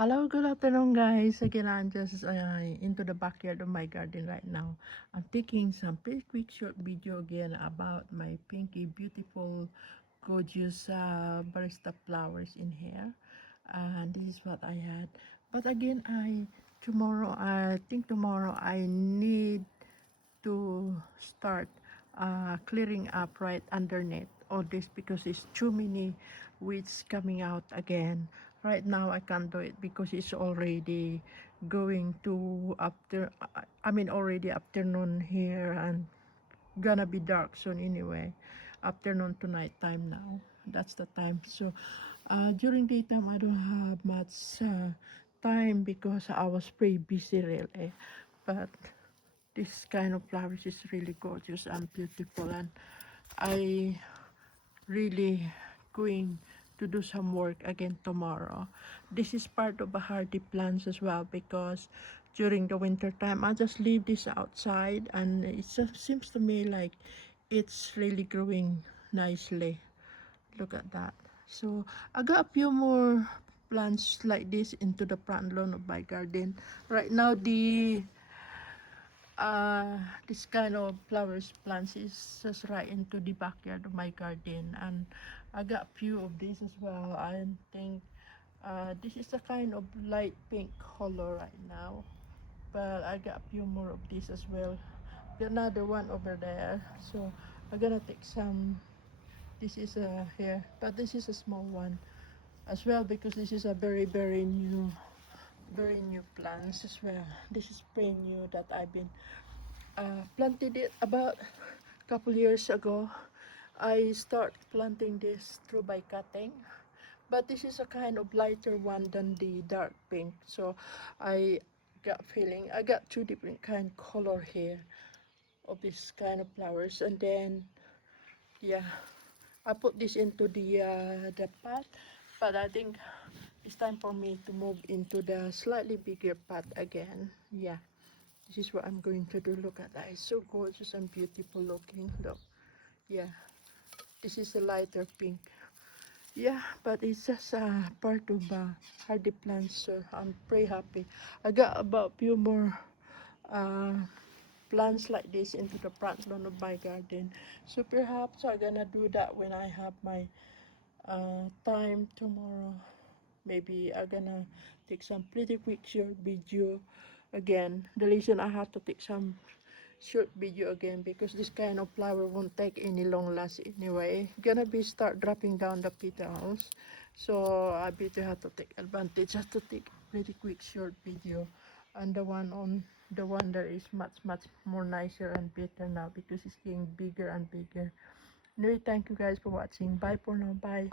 Hello, good afternoon, guys. Again, I'm just into the backyard of my garden right now. I'm taking some pretty quick short video again about my pinky, beautiful, gorgeous barista flowers in here. And this is what I had. But again, I think tomorrow I need to start clearing up right underneath all this because it's too many weeds coming out again. Right now I can't do it because it's already going to after I mean already afternoon here and gonna be dark soon anyway, afternoon to night time now. That's the time. So during daytime I don't have much time because I was pretty busy really. But this kind of flowers is really gorgeous and beautiful, and I really going to do some work again tomorrow. This is part of a hardy plants as well because during the winter time I just leave this outside and it just seems to me like it's really growing nicely. Look at that. So I got a few more plants like this into the front lawn of my garden. Right now this kind of flowers plants is just right into the backyard of my garden, and I got few of these as well. I think this is a kind of light pink color right now, but I got a few more of these as well. There's another one over there, so I'm gonna take some. This is a here, but this is a small one as well because this is a very new plants as well. This is brand new that I've been planted it about a couple years ago. I start planting this through by cutting, but this is a kind of lighter one than the dark pink. So I I got two different kind color here of this kind of flowers, and then yeah, I put this into the pot, but I think it's time for me to move into the slightly bigger pot again. Yeah. This is what I'm going to do. Look at that. It's so gorgeous and beautiful looking. Look. Yeah. This is a lighter pink. Yeah, but it's just part of hardy plants, so I'm pretty happy. I got about few more uh, plants like this into the front lawn of my garden. So perhaps I'm gonna do that when I have my time tomorrow. Maybe I'm gonna take some pretty quick short video again. The reason I have to take some short video again because this kind of flower won't take any long last anyway. Gonna be start dropping down the petals, so I better have to take advantage just to take pretty quick short video, and the one that is much more nicer and better now because it's getting bigger and bigger. Anyway, thank you guys for watching. Bye for now. Bye.